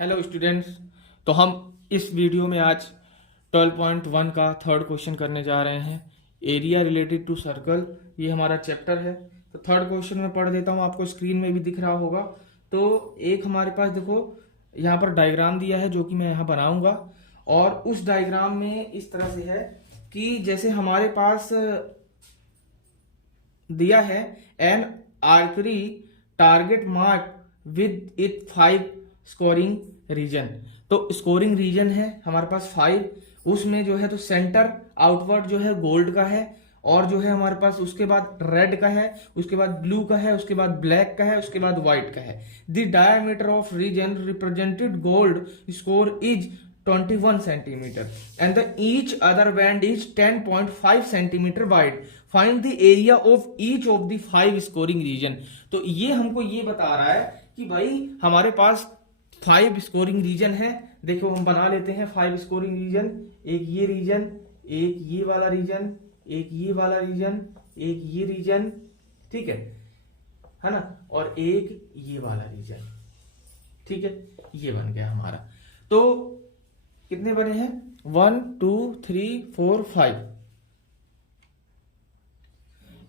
Hello students. तो हम इस वीडियो में आज 12.1 का थर्ड क्वेश्चन करने जा रहे हैं, एरिया रिलेटेड टू सर्कल। ये हमारा चैप्टर है। तो थर्ड क्वेश्चन में पढ़ देता हूँ, आपको स्क्रीन में भी दिख रहा होगा। तो एक हमारे पास देखो यहाँ पर डायग्राम दिया है जो कि मैं यहाँ बनाऊंगा, और उस डायग्राम में इस तरह से है कि जैसे हमारे पास दिया है an archery target mark with it 5 scoring region. तो स्कोरिंग रीजन है हमारे पास 5, उसमें जो है तो सेंटर आउटवर्ड जो है गोल्ड का है, और जो है हमारे पास उसके बाद रेड का है, उसके बाद ब्लू का है, उसके बाद ब्लैक का है, उसके बाद व्हाइट का है। The diameter of region represented gold score is 21 centimeter and the each other band is 10.5 centimeter wide. Find the area of each of the 5 scoring region. तो ये हमको ये बता रहा है कि भाई हमारे पास 5 स्कोरिंग रीजन है। देखो हम बना लेते हैं 5 स्कोरिंग रीजन। एक ये रीजन, एक ये वाला रीजन, एक ये वाला रीजन, एक ये रीजन, ठीक है ना, और एक ये वाला रीजन। ठीक है, ये बन गया हमारा। तो कितने बने हैं? 1 2 3 4 5।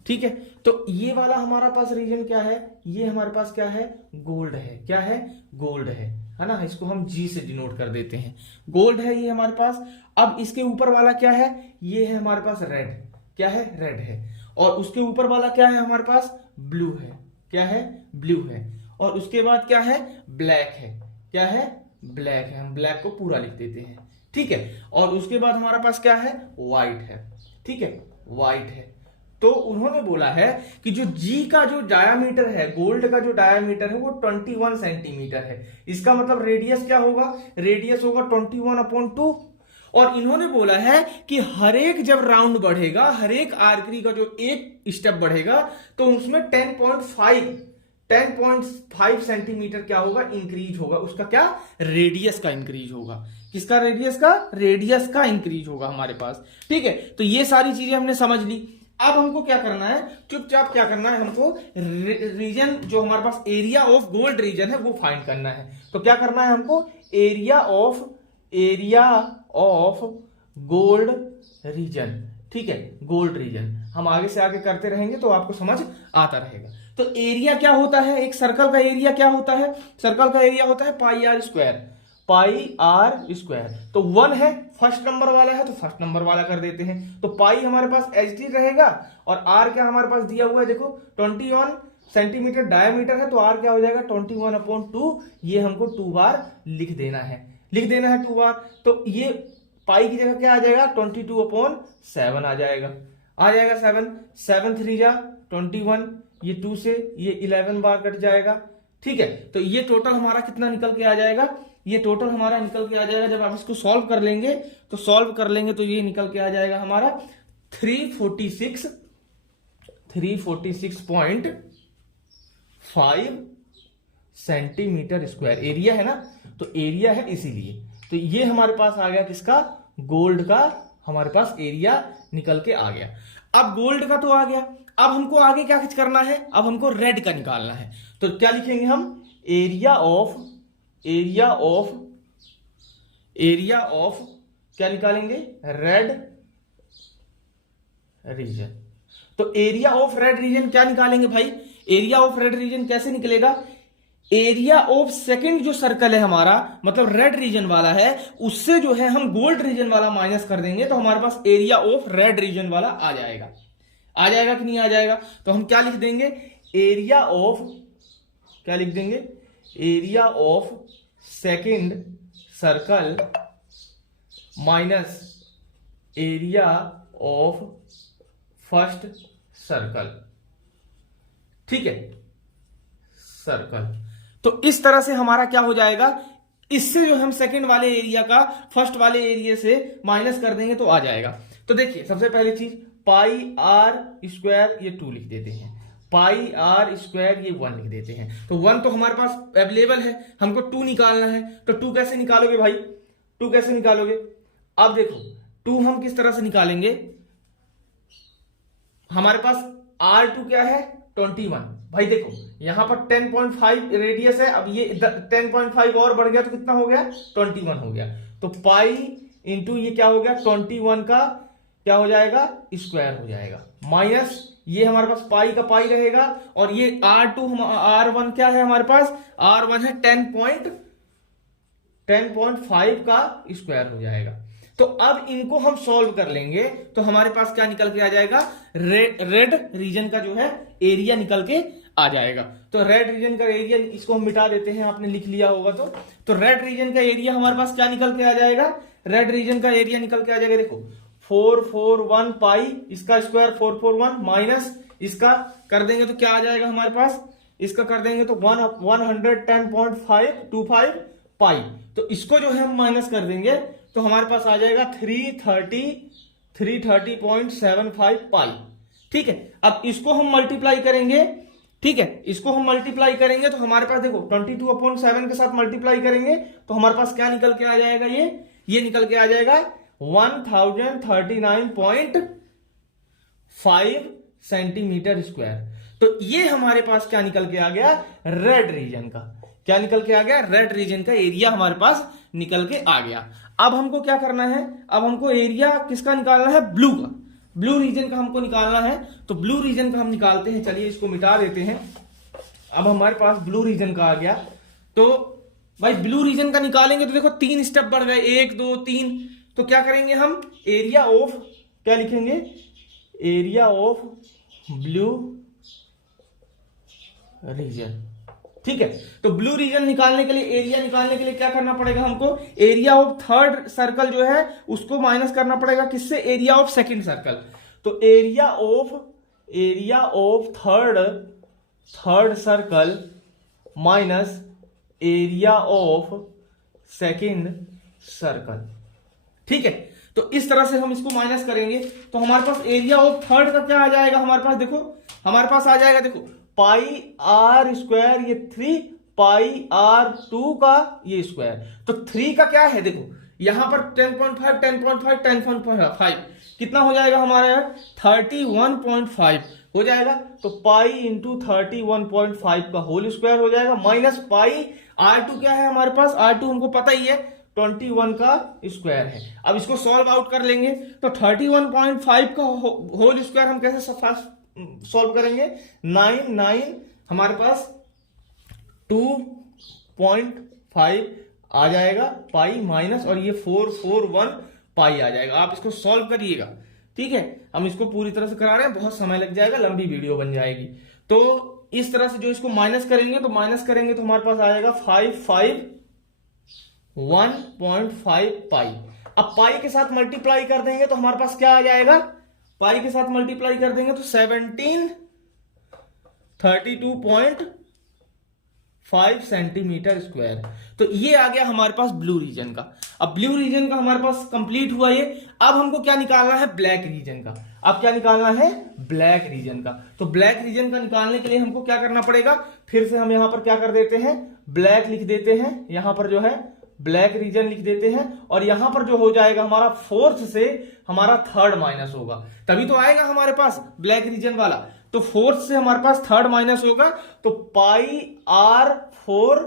ठीक है, तो ये वाला हमारा पास रीजन क्या है? ये हमारे पास क्या है? गोल्ड है। क्या है? गोल्ड है ना। इसको हम जी से डिनोट कर देते हैं, गोल्ड है ये हमारे पास। अब इसके ऊपर वाला क्या है? ये है हमारे पास रेड। क्या है? रेड है। और उसके ऊपर वाला क्या है हमारे पास? ब्लू है। क्या है? ब्लू है। और उसके बाद क्या है? ब्लैक है। क्या है? ब्लैक है। हम ब्लैक को पूरा लिख देते हैं। ठीक है, और उसके बाद हमारा पास क्या है? व्हाइट है। ठीक है, व्हाइट है। तो उन्होंने बोला है कि जो जी का जो डायामीटर है, गोल्ड का जो डायामीटर है वो 21 सेंटीमीटर है। इसका मतलब रेडियस क्या होगा? रेडियस होगा 21/2। और इन्होंने बोला है कि हर एक जब राउंड बढ़ेगा, हर एक आर्करी का जो एक स्टेप बढ़ेगा, तो उसमें 10.5 सेंटीमीटर क्या होगा? इंक्रीज होगा। उसका क्या? रेडियस का इंक्रीज होगा। किसका? रेडियस का। रेडियस का इंक्रीज होगा हमारे पास। ठीक है, तो ये सारी चीजें हमने समझ ली। अब हमको क्या करना है? चुपचाप क्या करना है हमको? रीजन जो हमारे पास एरिया ऑफ गोल्ड रीजन है वो फाइंड करना है। तो क्या करना है हमको? Area of gold reason. ठीक है, गोल्ड रीजन हम आगे से आगे करते रहेंगे तो आपको समझ आता रहेगा। तो एरिया क्या होता है? एक सर्कल का एरिया क्या होता है? सर्कल का एरिया होता है pi R square. Pi R square. तो 1 है, फर्स्ट नंबर वाला है तो फर्स्ट नंबर वाला कर देते हैं। तो पाई हमारे पास एचटी रहेगा, और आर क्या हमारे पास दिया हुआ है? देखो 21 सेंटीमीटर डायमीटर है, तो आर क्या हो जाएगा? 21/2। ये हमको 2 बार लिख देना है। लिख देना है 2 बार। तो ये पाई की जगह क्या आ जाएगा? 22/7 आ जाएगा। आ जाएगा 7 3 जा 21। ये 2 से ये 11 बार कट जाएगा। ठीक है, तो ये टोटल हमारा कितना निकल के आ जाएगा? ये टोटल हमारा निकल के आ जाएगा, जब आप इसको सॉल्व कर लेंगे तो ये निकल के आ जाएगा हमारा 346.5 सेंटीमीटर स्क्वायर। एरिया है ना, तो एरिया है इसीलिए। तो ये हमारे पास आ गया किसका? गोल्ड का हमारे पास एरिया निकल के आ गया। अब गोल्ड का तो आ गया, अब हमको आगे क्या कुछ करना है? अब हमको रेड का निकालना है। तो क्या लिखेंगे हम? एरिया ऑफ क्या निकालेंगे? Red region. तो एरिया ऑफ रेड रीजन क्या निकालेंगे भाई? एरिया ऑफ रेड रीजन कैसे निकलेगा? एरिया ऑफ सेकंड जो सर्कल है हमारा, मतलब रेड रीजन वाला है, उससे जो है हम गोल्ड रीजन वाला माइनस कर देंगे, तो हमारे पास एरिया ऑफ रेड रीजन वाला आ जाएगा। आ जाएगा कि नहीं आ जाएगा? तो हम क्या लिख देंगे? एरिया ऑफ क्या लिख देंगे? Area of second circle minus area of first circle. ठीक है, सर्कल। तो इस तरह से हमारा क्या हो जाएगा? इससे जो हम सेकंड वाले एरिया का फर्स्ट वाले एरिया से माइनस कर देंगे तो आ जाएगा। तो देखिए, सबसे पहली चीज पाई आर स्क्वायर ये 2 लिख देते हैं, पाई आर स्क्वायर ये 1 लिख देते हैं। तो 1 तो हमारे पास अवेलेबल है, हमको 2 निकालना है। तो 2 कैसे निकालोगे भाई? 2 कैसे निकालोगे? अब देखो 2 हम किस तरह से निकालेंगे? हमारे पास R2 क्या है? 21। भाई देखो यहां पर 10.5 रेडियस है, अब ये 10.5 और बढ़ गया तो कितना हो गया 21 हो गया। तो पाई इंटू ये क्या हो गया 21 का क्या हो जाएगा स्क्वायर हो जाएगा, माइनस ये हमारे पास पाई का पाई रहेगा, और ये R1 क्या है हमारे पास, R1 है 10.5 का स्क्वायर हो जाएगा। तो अब इनको हम सॉल्व कर लेंगे तो हमारे पास क्या निकल के आ जाएगा, रेड रीजन का जो है एरिया निकल के आ जाएगा। तो रेड रीजन का एरिया, इसको हम मिटा देते हैं, आपने लिख लिया होगा तो रेड रीजन का एरिया हमारे पास क्या निकल के आ जाएगा, रेड रीजन का एरिया निकल के आ जाएगा, देखो 441 पाई, इसका स्क्वायर 441 माइनस इसका कर देंगे तो क्या आ जाएगा हमारे पास, इसका कर देंगे तो 110.525 पाई। तो इसको जो है हम माइनस कर देंगे तो हमारे पास आ जाएगा 330.75 पाई। ठीक है, अब इसको हम मल्टीप्लाई करेंगे, ठीक है, इसको हम मल्टीप्लाई करेंगे तो हमारे पास देखो 22/7 के साथ मल्टीप्लाई करेंगे तो हमारे पास क्या निकल के आ जाएगा, ये निकल के आ जाएगा 1039.5 सेंटीमीटर स्क्वायर। तो ये हमारे पास क्या निकल के आ गया, रेड रीजन का, क्या निकल के आ गया, रेड रीजन का एरिया हमारे पास निकल के आ गया। अब हमको क्या करना है, अब हमको एरिया किसका निकालना है, ब्लू का, ब्लू रीजन का हमको निकालना है। तो ब्लू रीजन का हम निकालते हैं, चलिए इसको मिटा देते हैं। अब हमारे पास ब्लू रीजन का आ गया, तो भाई ब्लू रीजन का निकालेंगे तो देखो 3 स्टेप बढ़ गए, 1 2 3। तो क्या करेंगे हम, एरिया ऑफ क्या लिखेंगे, एरिया ऑफ ब्लू रीजन। ठीक है, तो ब्लू रीजन निकालने के लिए, एरिया निकालने के लिए क्या करना पड़ेगा हमको, एरिया ऑफ थर्ड सर्कल जो है उसको माइनस करना पड़ेगा किससे, एरिया ऑफ सेकंड सर्कल। तो area of third circle minus area of second circle. ठीक है, तो इस तरह से हम इसको माइनस करेंगे तो हमारे पास एरिया ऑफ थर्ड का क्या आ जाएगा, हमारे पास देखो, हमारे पास आ जाएगा देखो पाई आर स्क्वायर, ये 3 पाई R2 का ये स्क्वायर। तो 3 का क्या है, देखो यहां पर 10.5 कितना हो जाएगा हमारा 31.5 हो जाएगा। तो पाई इंटू 31.5 का होल स्क्वायर हो जाएगा, माइनस पाई R2 क्या है हमारे पास, R2 हमको पता ही है 21 का स्क्वायर है। अब इसको सॉल्व आउट कर लेंगे तो 31.5 का होल स्क्वायर हम कैसे सॉल्व करेंगे, 9 हमारे पास 2.5 आ जाएगा पाई, माइनस और ये 441 पाई आ जाएगा। आप इसको सॉल्व करिएगा, ठीक है, हम इसको पूरी तरह से करा रहे हैं, बहुत समय लग जाएगा, लंबी वीडियो बन जाएगी। तो इस तरह से जो इसको माइनस करेंगे तो हमारे पास आ जाएगा 551.5 पाई। अब पाई के साथ मल्टीप्लाई कर देंगे तो हमारे पास क्या आ जाएगा, पाई के साथ मल्टीप्लाई कर देंगे तो 1732.5 सेंटीमीटर स्क्वायर। तो ये आ गया हमारे पास ब्लू रीजन का। अब ब्लू रीजन का हमारे पास कंप्लीट हुआ ये। अब हमको क्या निकालना है, ब्लैक रीजन का। अब क्या निकालना है, ब्लैक रीजन का। तो ब्लैक रीजन का निकालने के लिए हमको क्या करना पड़ेगा, फिर से हम यहां पर क्या कर देते हैं, ब्लैक लिख देते हैं, यहां पर जो है ब्लैक रीजन लिख देते हैं, और यहां पर जो हो जाएगा हमारा फोर्थ से हमारा थर्ड माइनस होगा, तभी तो आएगा हमारे पास ब्लैक रीजन वाला। तो फोर्थ से हमारे पास थर्ड माइनस होगा, तो पाई R4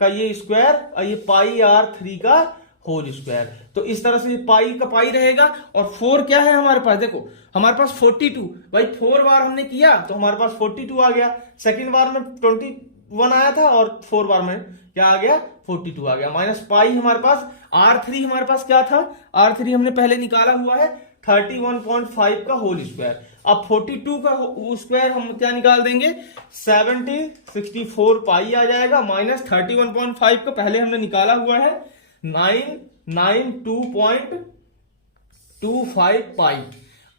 का ये स्क्वायर और ये पाई R3 का होल स्क्वायर। तो इस तरह से पाई का पाई रहेगा, और 4 क्या है हमारे पास, देखो हमारे पास 42, भाई 4 बार हमने किया तो हमारे पास 42 आ गया, सेकंड बार में 21 आया था और 4 बार में क्या आ गया, 42 आ गया, माइनस पाई हमारे पास R3 हमारे पास क्या था, R3 हमने पहले निकाला हुआ है 31.5 का होल स्क्वायर। अब 42 का स्क्वायर हम क्या निकाल देंगे, 64 पाई आ जाएगा, माइनस 31.5 का पहले हमने निकाला हुआ है 992.25 पाई।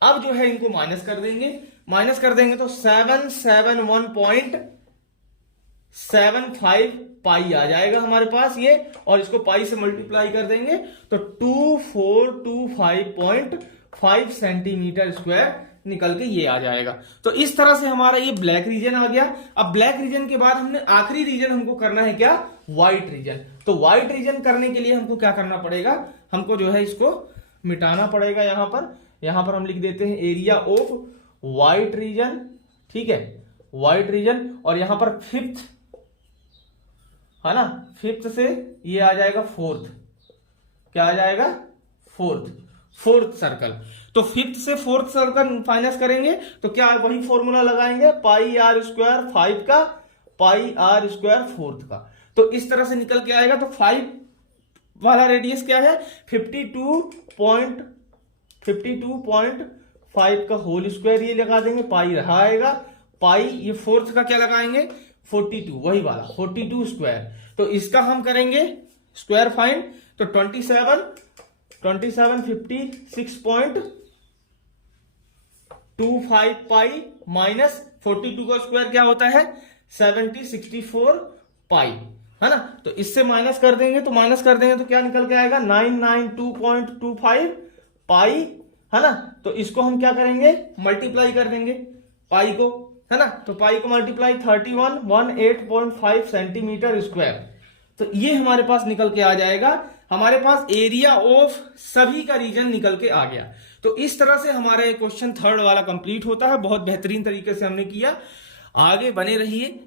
अब जो है इनको माइनस कर देंगे तो 771.75 पाई आ जाएगा हमारे पास ये, और इसको पाई से मल्टीप्लाई कर देंगे तो 2425.5 सेंटीमीटर स्क्वायर निकल के ये आ जाएगा। तो इस तरह से हमारा ये ब्लैक रीजन आ गया। अब ब्लैक रीजन के बाद हमने आखिरी रीजन हमको करना है क्या, व्हाइट रीजन। तो व्हाइट रीजन करने के लिए हमको क्या करना पड़ेगा, हमको जो है इसको मिटाना पड़ेगा। यहां पर हम लिख देते हैं एरिया ऑफ व्हाइट रीजन, ठीक है, व्हाइट रीजन, और यहां पर फिफ्थ है ना, फिफ्थ से ये आ जाएगा फोर्थ, क्या आ जाएगा, फोर्थ सर्कल। तो फिफ्थ से फोर्थ सर्कल माइनस करेंगे तो क्या वही फॉर्मूला लगाएंगे, पाई आर स्क्वायर 5 का, पाई आर स्क्वायर 4 का। तो इस तरह से निकल के आएगा। तो 5 वाला रेडियस क्या है, 52.5 का होल स्क्वायर ये लगा देंगे, पाई रहा आएगा, पाई ये फोर्थ का क्या लगाएंगे 42, वही वाला 42 स्क्वायर। तो इसका हम करेंगे स्क्वायर फाइंड, तो 27 56.25 पाई माइनस 42 का स्क्वायर क्या होता है 64 पाई, है ना। तो इससे माइनस कर देंगे तो क्या निकल के आएगा 992.25 पाई, है ना। तो इसको हम क्या करेंगे, मल्टीप्लाई कर देंगे पाई को, है ना। तो पाई को मल्टीप्लाई 3118.5 सेंटीमीटर स्क्वायर। तो ये हमारे पास निकल के आ जाएगा, हमारे पास एरिया ऑफ सभी का रीजन निकल के आ गया। तो इस तरह से हमारा ये क्वेश्चन थर्ड वाला कंप्लीट होता है। बहुत बेहतरीन तरीके से हमने किया। आगे बने रहिए,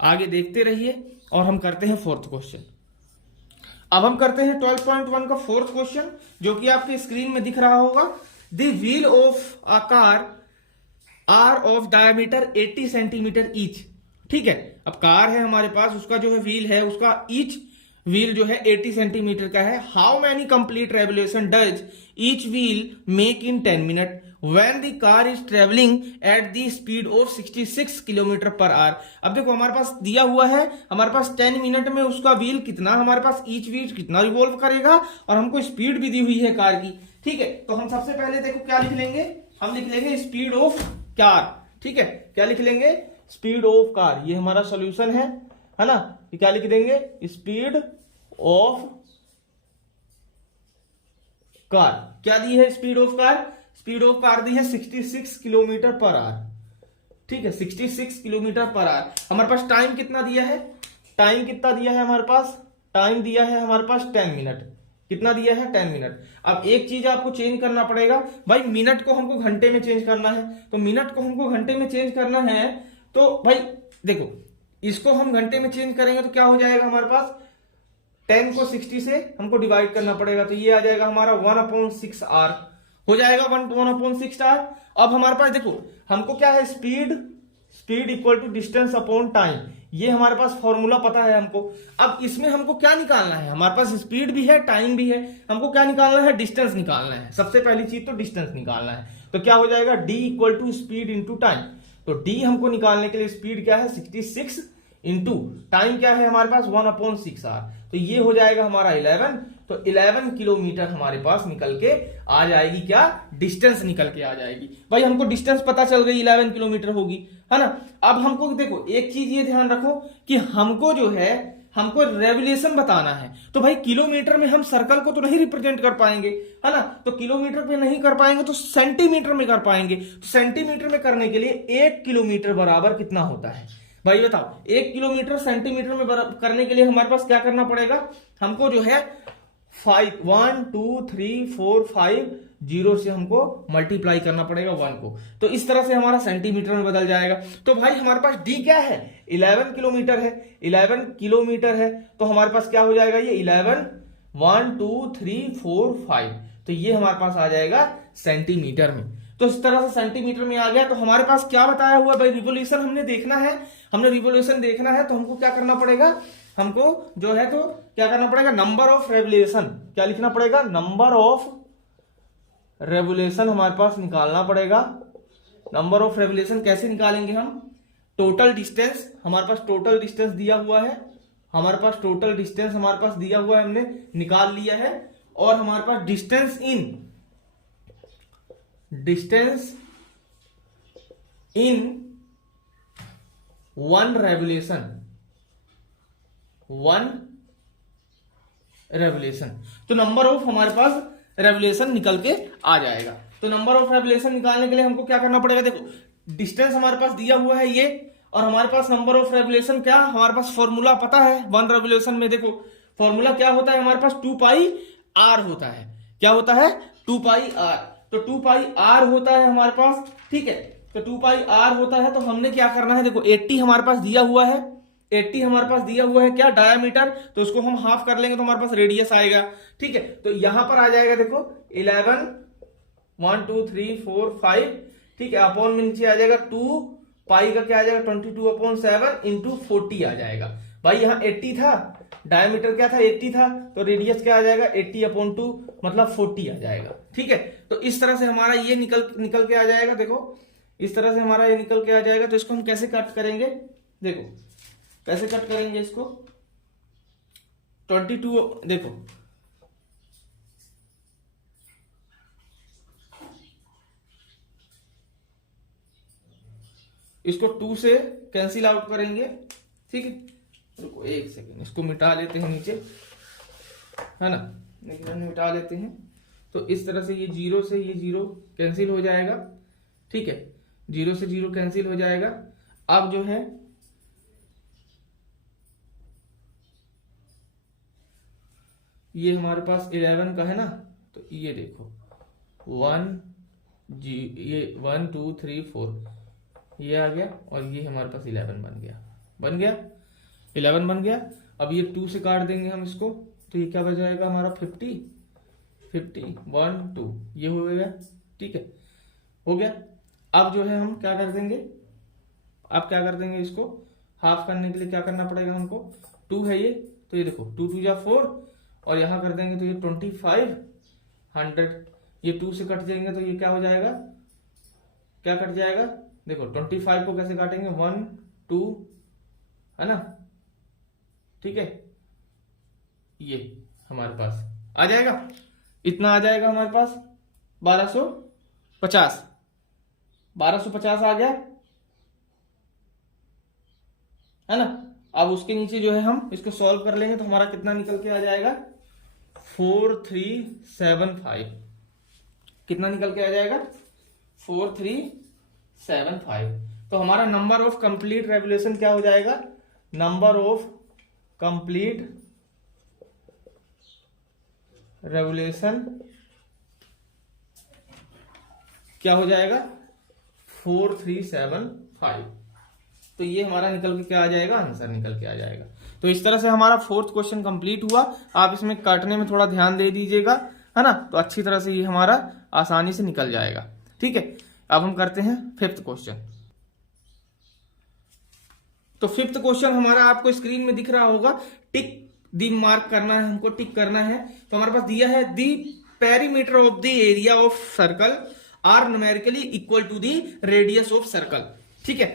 आगे देखते रहिए, और हम करते हैं फोर्थ क्वेश्चन। अब हम करते हैं 12.1 का फोर्थ क्वेश्चन, जो कि आपके स्क्रीन में दिख रहा होगा। The wheel of a car are of diameter 80 centimetre each. ठीक है, अब कार है हमारे पास, उसका जो है व्हील है, उसका ईच व्हील जो है 80 सेंटीमीटर का है। How many complete revolution does each wheel make in 10 minute when the car is travelling at the speed of 66 kilometre per hour. अब देखो हमारे पास दिया हुआ है, हमारे पास 10 मिनट में उसका व्हील कितना, हमारे पास ईच व्हील कितना रिवॉल्व करेगा, और हमको स्पीड भी दी हुई है कार की। ठीक है, तो हम सबसे पहले देखो क्या लिख लेंगे, हम लिख लेंगे स्पीड ऑफ कार। ठीक है, क्या लिख लेंगे, स्पीड ऑफ कार। ये हमारा सॉल्यूशन है ना। ये क्या लिख देंगे, स्पीड ऑफ कार। क्या दी है speed of car, speed of car दी है 66 किलोमीटर पर आवर। ठीक है, 66 किलोमीटर पर आवर। हमारे पास टाइम कितना दिया है, टाइम कितना दिया है हमारे पास, टाइम दिया है हमारे पास 10 मिनट। कितना दिया है 10 मिनट। अब एक चीज आपको चेंज करना पड़ेगा भाई, मिनट को हमको घंटे में चेंज करना है। तो मिनट को हमको घंटे में चेंज करना है, तो भाई देखो इसको हम घंटे में चेंज करेंगे तो क्या हो जाएगा हमारे पास, 10 को 60 से हमको डिवाइड करना पड़ेगा, तो ये आ जाएगा हमारा 1/6 आर हो जाएगा, 1/6 आर। अब हमारे पास देखो हमको क्या है, speed equal to distance upon time. ये हमारे पास फॉर्मूला पता है हमको। अब इसमें हमको क्या निकालना है, हमारे पास स्पीड भी है टाइम भी है, हमको क्या निकालना है, डिस्टेंस निकालना है। सबसे पहली चीज तो डिस्टेंस निकालना है। तो क्या हो जाएगा, D equal to speed into time. तो डी हमको निकालने के लिए स्पीड क्या है 66 इंटू टाइम क्या है हमारे पास 1/6 आर। तो ये हो जाएगा हमारा 11। तो 11 किलोमीटर हमारे पास निकल के आ जाएगी, क्या डिस्टेंस निकल के आ जाएगी। भाई हमको डिस्टेंस पता चल गई 11 किलोमीटर होगी, है ना। अब हमको देखो एक चीज ये ध्यान रखो कि हमको जो है हमको रेवोल्यूशन बताना है। तो भाई किलोमीटर में हम सर्कल को तो नहीं रिप्रेजेंट कर पाएंगे, है ना। तो किलोमीटर पे नहीं कर पाएंगे तो सेंटीमीटर में कर पाएंगे। तो सेंटीमीटर में करने के लिए 1 किलोमीटर बराबर कितना होता है भाई बताओ। 1 किलोमीटर सेंटीमीटर में करने के लिए हमारे पास क्या करना पड़ेगा, हमको जो है 1 2 3 4 5 0 से हमको मल्टीप्लाई करना पड़ेगा 1 को। तो इस तरह से हमारा सेंटीमीटर में बदल जाएगा। तो भाई हमारे पास डी क्या है, 11 किलोमीटर है, 11 किलोमीटर है। तो हमारे पास क्या हो जाएगा, ये 11 1 2 3 4 5। तो ये हमारे पास आ जाएगा सेंटीमीटर में। तो इस तरह से सेंटीमीटर में आ गया। तो हमारे पास क्या बताया हुआ भाई, रिवोल्यूशन हमने देखना है, हमने रिवोल्यूशन देखना है। तो हमको क्या करना पड़ेगा, हमको जो है तो क्या करना पड़ेगा, नंबर ऑफ रेवोल्यूशन क्या लिखना पड़ेगा, नंबर ऑफ रेवोल्यूशन हमारे पास निकालना पड़ेगा। नंबर ऑफ रेवोल्यूशन कैसे निकालेंगे हम, टोटल डिस्टेंस, हमारे पास टोटल डिस्टेंस दिया हुआ है, हमारे पास टोटल डिस्टेंस हमारे पास दिया हुआ है, हमने निकाल लिया है। और हमारे पास डिस्टेंस इन 1 रेवोल्यूशन। तो नंबर ऑफ हमारे पास रेवोल्यूशन निकल के आ जाएगा। तो नंबर ऑफ रेवोल्यूशन निकालने के लिए हमको क्या करना पड़ेगा, देखो डिस्टेंस हमारे पास दिया हुआ है ये, और हमारे पास नंबर ऑफ रेवोल्यूशन क्या, हमारे पास फॉर्मूला पता है 1 रेवोल्यूशन में। देखो फॉर्मूला क्या होता है हमारे पास, 2 पाई आर होता है। क्या होता है, 2 पाई आर। तो 2 पाई आर होता है हमारे पास, ठीक है। तो 2 पाई आर होता है। तो हमने क्या करना है, देखो 80 हमारे पास दिया हुआ है, 80 हमारे पास दिया हुआ है क्या, डायामीटर, तो उसको हम हाफ कर लेंगे तो हमारे पास रेडियस आएगा। ठीक है, तो यहां पर आ जाएगा देखो 11 1 2 3 4 5, ठीक है, अपॉन में नीचे आ जाएगा 2 पाई का क्या आ जाएगा 22/7 इंटू 40 आ जाएगा। भाई यहाँ 80 था, डायमीटर क्या था 80 था, तो रेडियस क्या आ जाएगा 80/2 मतलब 40 आ जाएगा। ठीक है, तो इस तरह से हमारा ये निकल के आ जाएगा। देखो इस तरह से हमारा ये निकल के आ जाएगा। तो इसको हम कैसे कट करेंगे, देखो कैसे कट करेंगे इसको, 22 देखो इसको 2 से कैंसिल आउट करेंगे। ठीक है, रुको एक सेकेंड, इसको मिटा लेते हैं नीचे, है ना, मिटा लेते हैं। तो इस तरह से ये 0 से ये 0 कैंसिल हो जाएगा। ठीक है, 0 से 0 कैंसिल हो जाएगा। अब जो है ये हमारे पास 11 का है ना, तो ये देखो 1 2 3 4 ये आ गया, और ये हमारे पास 11 बन गया 11 बन गया। अब ये 2 से काट देंगे हम इसको, तो ये क्या बच जाएगा हमारा 50 1 2 ये हो गया। ठीक है, हो गया। अब जो है हम क्या कर देंगे, इसको हाफ करने के लिए क्या करना पड़ेगा हमको, 2 है ये, तो ये देखो 2 2 जा 4, और यहां कर देंगे तो ये 2500, ये 2 से कट जाएंगे तो ये क्या हो जाएगा, क्या कट जाएगा, देखो 25 को कैसे काटेंगे 1 2, है ना। ठीक है, ये हमारे पास आ जाएगा, इतना आ जाएगा हमारे पास 1250 आ गया, है ना। अब उसके नीचे जो है हम इसको सॉल्व कर लेंगे तो हमारा कितना निकल के आ जाएगा 4375, कितना निकल के आ जाएगा 4375। तो हमारा नंबर ऑफ कंप्लीट रेवोल्यूशन क्या हो जाएगा, नंबर ऑफ कंप्लीट रेवोल्यूशन क्या हो जाएगा 4375। तो ये हमारा निकल के क्या आ जाएगा, आंसर निकल के आ जाएगा। तो इस तरह से हमारा 4th क्वेश्चन कंप्लीट हुआ। आप इसमें काटने में थोड़ा ध्यान दे दीजिएगा, है ना, तो अच्छी तरह से ये हमारा आसानी से निकल जाएगा। ठीक है, अब हम करते हैं 5th क्वेश्चन। तो 5th क्वेश्चन हमारा आपको स्क्रीन में दिख रहा होगा, टिक दी मार्क करना है, हमको टिक करना है। तो हमारे पास दिया है the perimeter of the area of circle are numerically equal to the radius of circle. ठीक है,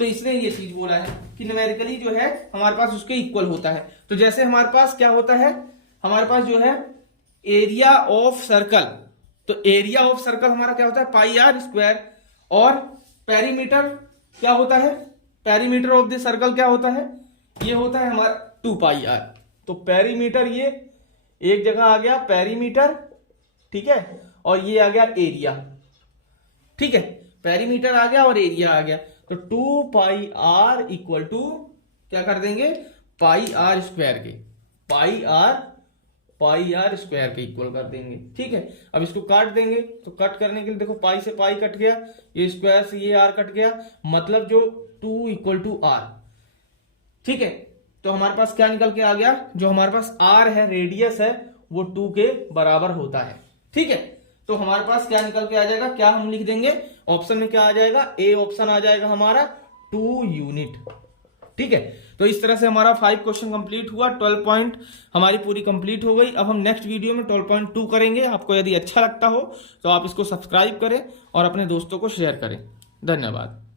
तो इसने ये चीज बोला है कि न्यूमेरिकली जो है हमारे पास उसके इक्वल होता है। तो जैसे हमारे पास क्या होता है, हमारे पास जो है एरिया ऑफ सर्कल, तो एरिया ऑफ सर्कल हमारा क्या होता है पाई आर स्क्वायर, और पेरीमीटर क्या होता है, पेरीमीटर ऑफ द सर्कल क्या होता है, ये होता है हमारा 2 पाई आर। तो पेरीमीटर ये एक जगह आ गया पेरीमीटर, ठीक है, और ये आ गया एरिया। ठीक है, पेरीमीटर आ गया और एरिया आ गया, तो 2 पाई आर इक्वल टू क्या कर देंगे पाई आर स्क्वायर के, पाई आर स्क्वायर के इक्वल कर देंगे। ठीक है, अब इसको काट देंगे, तो कट करने के लिए देखो पाई से पाई कट गया, ये स्क्वायर से ये आर कट गया, मतलब जो 2 इक्वल टू आर। ठीक है, तो हमारे पास क्या निकल के आ गया, जो हमारे पास आर है रेडियस है वो 2 के बराबर होता है। ठीक है, तो हमारे पास क्या निकल के आ जाएगा, क्या हम लिख देंगे ऑप्शन में, क्या आ जाएगा ए ऑप्शन आ जाएगा हमारा 2 यूनिट। ठीक है, तो इस तरह से हमारा 5 क्वेश्चन कंप्लीट हुआ, 12 पॉइंट हमारी पूरी कंप्लीट हो गई। अब हम नेक्स्ट वीडियो में 12.2 करेंगे। आपको यदि अच्छा लगता हो तो आप इसको सब्सक्राइब करें और अपने दोस्तों को शेयर करें। धन्यवाद।